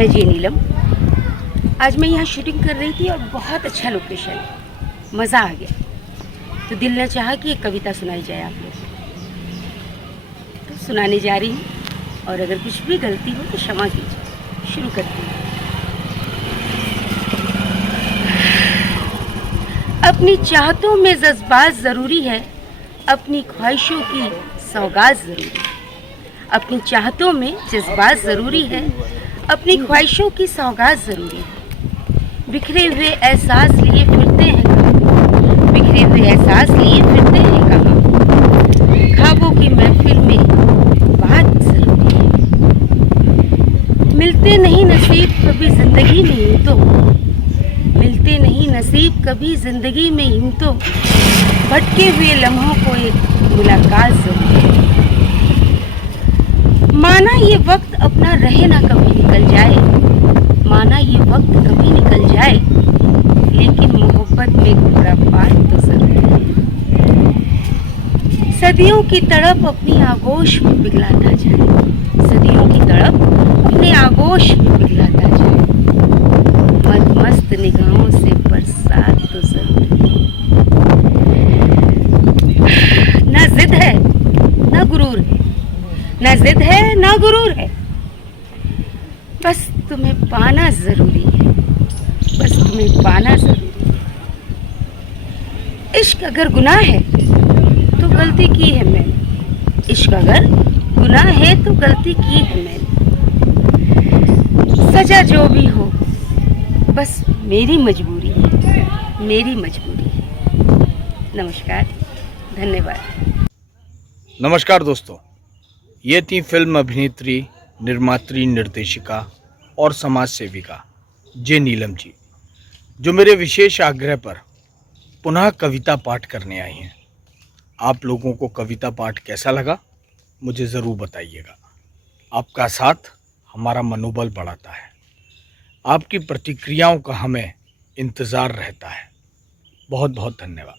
मैं जे नीलम। आज मैं यहाँ शूटिंग कर रही थी और बहुत अच्छा लोकेशन है, मज़ा आ गया। तो दिल ने चाहा कि एक कविता सुनाई जाए आप लोग को, तो सुनाने जा रही हूँ। और अगर कुछ भी गलती हो तो क्षमा कीजिए। शुरू करती हूँ। अपनी चाहतों में जज्बात ज़रूरी है, अपनी ख्वाहिशों की सौगात ज़रूरी है। अपनी चाहतों में जज्बात ज़रूरी है, अपनी ख्वाहिशों की सौगात ज़रूरी है। बिखरे हुए एहसास लिए फिरते हैं कहाँ, बिखरे हुए एहसास लिए फिरते हैं कहाँ। ख्वाबों की महफिल में बात ज़रूरी है। मिलते नहीं नसीब कभी ज़िंदगी में यूं तो, मिलते नहीं नसीब कभी ज़िंदगी में यूं तो, भटके हुए लम्हों को एक मुलाकात ज़रूरी है। माना ये वक्त अपना रहे ना कभी निकल जाए, माना ये वक्त कभी निकल जाए, लेकिन मोहब्बत में खुरापात तो जरूर है। सदियों की तड़प अपनी आगोश में पिघलाता जाए, सदियों की तड़प अपने आगोश में पिघलाता जाए। मस्त निगाहों से बरसात तो जरूर है। ना जिद है ना गुरूर है, ना जिद है ना गुरूर है, बस तुम्हें पाना जरूरी है, बस तुम्हें पाना जरूरी है। इश्क अगर गुनाह है तो गलती की है मैंने, इश्क अगर गुनाह है तो गलती की है मैंने। सजा जो भी हो बस मेरी मजबूरी है, मेरी मजबूरी है। नमस्कार, धन्यवाद। नमस्कार दोस्तों, ये थी फिल्म अभिनेत्री, निर्मात्री, निर्देशिका और समाज सेविका जे नीलम जी, जो मेरे विशेष आग्रह पर पुनः कविता पाठ करने आई हैं। आप लोगों को कविता पाठ कैसा लगा मुझे ज़रूर बताइएगा। आपका साथ हमारा मनोबल बढ़ाता है। आपकी प्रतिक्रियाओं का हमें इंतज़ार रहता है। बहुत बहुत धन्यवाद।